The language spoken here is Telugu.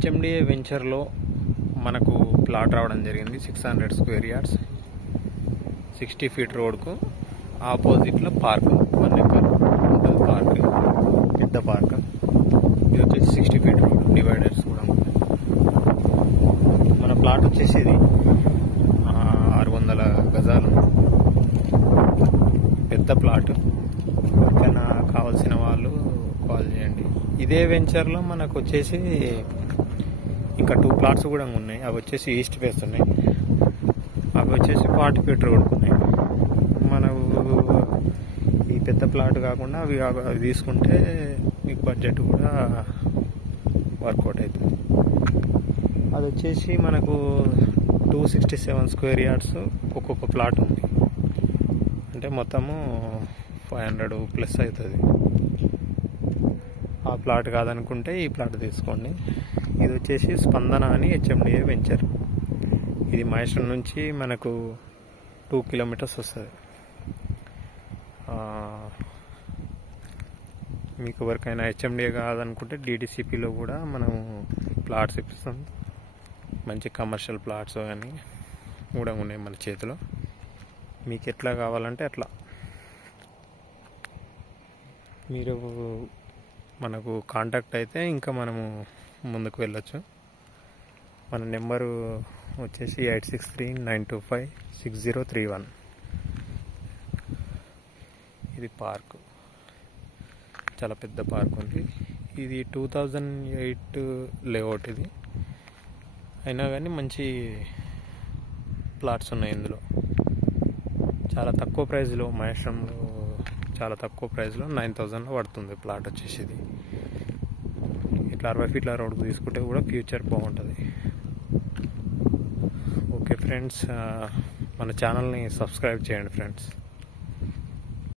హెచ్ఎండిఏ వెంచర్లో మనకు ప్లాట్ రావడం జరిగింది. 600 స్క్వేర్ యార్డ్స్, 60 ఫీట్ రోడ్కు ఆపోజిట్లో పార్క్ 1 ఎకర్ ఉంటుంది. పార్క్ పెద్ద పార్క్. ఇది వచ్చేసి 60 ఫీట్ రోడ్, డివైడర్స్ కూడా ఉంటాయి. మన ప్లాట్ వచ్చేసి ఇది 600 గజాలు, పెద్ద ప్లాట్. ఎవరికైనా కావాల్సిన వాళ్ళు కాల్ చేయండి. ఇదే వెంచర్లో మనకు వచ్చేసి ఇంకా 2 ప్లాట్స్ కూడా ఉన్నాయి. అవి వచ్చేసి ఈస్ట్ ఫేస్ ఉన్నాయి. అవి వచ్చేసి 40 ఫీట్ రోడ్కు ఉన్నాయి. మనకు ఈ పెద్ద ప్లాట్ కాకుండా అవి తీసుకుంటే మీకు బడ్జెట్ కూడా వర్కౌట్ అవుతుంది. అది వచ్చేసి మనకు 267 స్క్వేర్ యార్డ్స్ ఒక్కొక్క ప్లాట్ ఉంది. అంటే మొత్తము 500 ప్లస్ అవుతుంది. ఆ ప్లాట్ కాదనుకుంటే ఈ ప్లాట్ తీసుకోండి. ఇది వచ్చేసి స్పందన అని హెచ్ఎండిఏ వెంచర్. ఇది మహేశ్వరం నుంచి మనకు 2 కిలోమీటర్స్ వస్తుంది. మీకు ఎవరికైనా హెచ్ఎండిఏ కాదనుకుంటే డిటిసిపిలో కూడా మనం ప్లాట్స్ ఇప్పిస్తాం. మంచి కమర్షియల్ ప్లాట్స్ కానీ కూడా ఉన్నాయి మన చేతిలో. మీకు ఎట్లా కావాలంటే అట్లా మీరు మనకు కాంటాక్ట్ అయితే ఇంకా మనము ముందుకు వెళ్ళొచ్చు. మన నెంబరు వచ్చేసి 8639256031. ఇది పార్కు, చాలా పెద్ద పార్క్ ఉంది. ఇది 2008 లేఅవుట్. ఇది అయినా కానీ మంచి ప్లాట్స్ ఉన్నాయి ఇందులో. చాలా తక్కువ ప్రైస్లో, మహేశ్వరంలో చాలా తక్కువ ప్రైస్లో 9000 పడుతుంది ప్లాట్ వచ్చేసి. ఇది ఇట్లా 60 ఫీట్ల రోడ్కు తీసుకుంటే కూడా ఫ్యూచర్ బాగుంటుంది. ఓకే ఫ్రెండ్స్, మన ఛానల్ని సబ్స్క్రైబ్ చేయండి ఫ్రెండ్స్.